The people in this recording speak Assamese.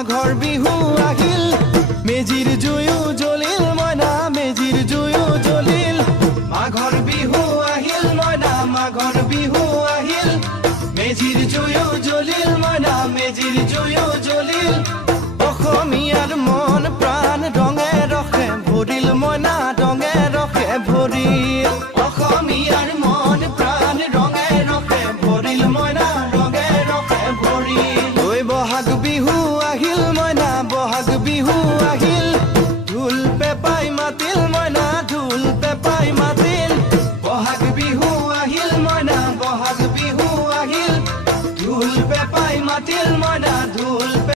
মাঘৰ বিহু আহিল মেজিৰ জুয়ো জ্বলিল মইনা মেজিৰ জুয়ো জ্বলিল মাঘৰ বিহু আহিল মইনা মাঘৰ বিহু আহিল মেজিৰ জুয়ো জ্বলিল মইনা মেজিৰ জুয়ো জ্বলিল